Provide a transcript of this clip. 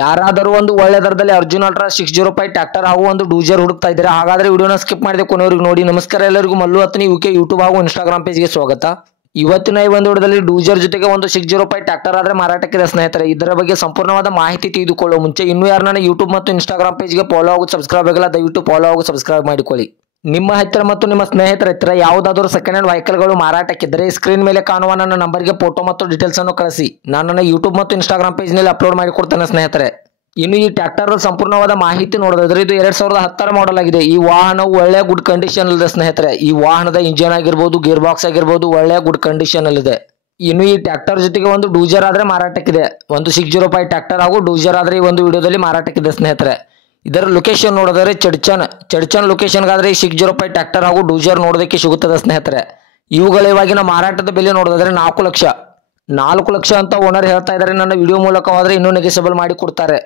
ಯಾರಾದರೂ ಒಂದು ಒಳ್ಳೆ ದರದಲ್ಲಿ ಅರ್ಜುನ್ ಅಲ್ಟ್ರಾ 605 ಟ್ರ್ಯಾಕ್ಟರ್ ಹಾಗೂ ಒಂದು ಡೂಜರ್ ಹುಡುಕ್ತಾ ಇದ್ದಾರೆ. ಹಾಗಾದ್ರೆ ವಿಡಿಯೋನ ಸ್ಕಿಪ್ ಮಾಡಿದೆ ಕೊನೆವರೆಗೂ ನೋಡಿ. ನಮಸ್ಕಾರ ಎಲ್ಲರಿಗೂ, ಮಲ್ಲು ಹತ್ತನಿ ಯುಕೆ ಯೂಟ್ಯೂಬ್ ಹಾಗೂ ಇನ್ಸ್ಟಾಗ್ರಾಮ್ ಪೇಜ್ಗೆ ಸ್ವಾಗತ. ಇವತ್ತಿನ ಈ ಒಂದು ವಿಡಿಯೋದಲ್ಲಿ ಡೂಜರ್ ಜೊತೆಗೆ ಒಂದು 605 ಟ್ರ್ಯಾಕ್ಟರ್ ಆದ್ರೆ ಮಾರಾಟಕ್ಕಿದೆ ಸ್ನೇಹಿತರೆ. ಇದರ ಬಗ್ಗೆ ಸಂಪೂರ್ಣವಾದ ಮಾಹಿತಿ ತಿಳಿದುಕೊಳ್ಳುವ ಮುಂಚೆ ಇನ್ನೂ ಯಾರು ನನ್ನ ಯೂಟ್ಯೂಬ್ ಮತ್ತು ಇನ್ಸ್ಟಾಗ್ರಾಮ್ ಪೇಜ್ಗೆ ಫಾಲೋ ಹಾಗೂ ಸಬ್ಸ್ಕ್ರೈಬ್ ಆಗಿಲ್ಲ, ದಯವಿಟ್ಟು ಫಾಲೋ ಹಾಗೂ ಸಬ್ಸ್ಕ್ರೈಬ್ ಮಾಡಿಕೊಳ್ಳಿ. ನಿಮ್ಮ ಹತ್ತಿರ ಮತ್ತು ನಿಮ್ಮ ಸ್ನೇಹಿತರ ಹತ್ತಿರ ಯಾವುದಾದರೂ ಸೆಕೆಂಡ್ ಹ್ಯಾಂಡ್ ವೆಹಿಕಲ್ಗಳು ಮಾರಾಟಕ್ಕಿದ್ದರೆ ಸ್ಕ್ರೀನ್ ಮೇಲೆ ಕಾಣುವ ನನ್ನ ನಂಬರ್ಗೆ ಫೋಟೋ ಮತ್ತು ಡೀಟೇಲ್ಸ್ ಅನ್ನು ಕಳಿಸಿ. ನಾನು ನನ್ನ ಯೂಟ್ಯೂಬ್ ಮತ್ತು ಇನ್ಸ್ಟಾಗ್ರಾಮ್ ಪೇಜ್ನಲ್ಲಿ ಅಪ್ಲೋಡ್ ಮಾಡಿಕೊಡ್ತೇನೆ ಸ್ನೇಹಿತರೆ. ಇನ್ನು ಈ ಟ್ರ್ಯಾಕ್ಟರ್ ಸಂಪೂರ್ಣವಾದ ಮಾಹಿತಿ ನೋಡೋದಾದ್ರೆ ಇದು 2010 ಮಾಡಲ್ ಆಗಿದೆ. ಈ ವಾಹನವು ಒಳ್ಳೆ ಗುಡ್ ಕಂಡೀಷನ್ ಇದೆ ಸ್ನೇಹಿತರೆ. ಈ ವಾಹನದ ಇಂಜಿನ್ ಆಗಿರ್ಬೋದು, ಗೇರ್ ಬಾಕ್ಸ್ ಆಗಿರ್ಬೋದು ಒಳ್ಳೆ ಗುಡ್ ಕಂಡೀಷನ್ ಅಲ್ಲಿದೆ. ಇನ್ನು ಈ ಟ್ರ್ಯಾಕ್ಟರ್ ಜೊತೆಗೆ ಒಂದು ಡೂಜರ್ ಆದ್ರೆ ಮಾರಾಟಕ್ಕಿದೆ. ಒಂದು 605 ಟ್ರ್ಯಾಕ್ಟರ್ ಹಾಗೂ ಡೂಜರ್ ಆದ್ರೆ ಈ ಒಂದು ವಿಡಿಯೋದಲ್ಲಿ ಮಾರಾಟಕ್ಕಿದೆ ಸ್ನೇಹಿತರೆ. ಇದರ ಲೊಕೇಶನ್ ನೋಡಿದರೆ ಚಡ್ಚನ್ ಲೊಕೇಶನ್ಗಾದ್ರೆ ಈ 605 ಟ್ರ್ಯಾಕ್ಟರ್ ಹಾಗೂ ಡೂಜರ್ ನೋಡೋದಕ್ಕೆ ಸಿಗುತ್ತದೆ ಸ್ನೇಹಿತರೆ. ಇವುಗಳ ಇವಾಗಿನ ಮಾರಾಟದ ಬೆಲೆ ನೋಡೋದಾದ್ರೆ 4 ಲಕ್ಷ ಅಂತ ಓನರ್ ಹೇಳ್ತಾ ಇದ್ದಾರೆ. ನನ್ನ ವಿಡಿಯೋ ಮೂಲಕ ಹೋದ್ರೆ ಇನ್ನೂ ನೆಗೆಸಬಲ್ ಮಾಡಿ ಕೊಡ್ತಾರೆ.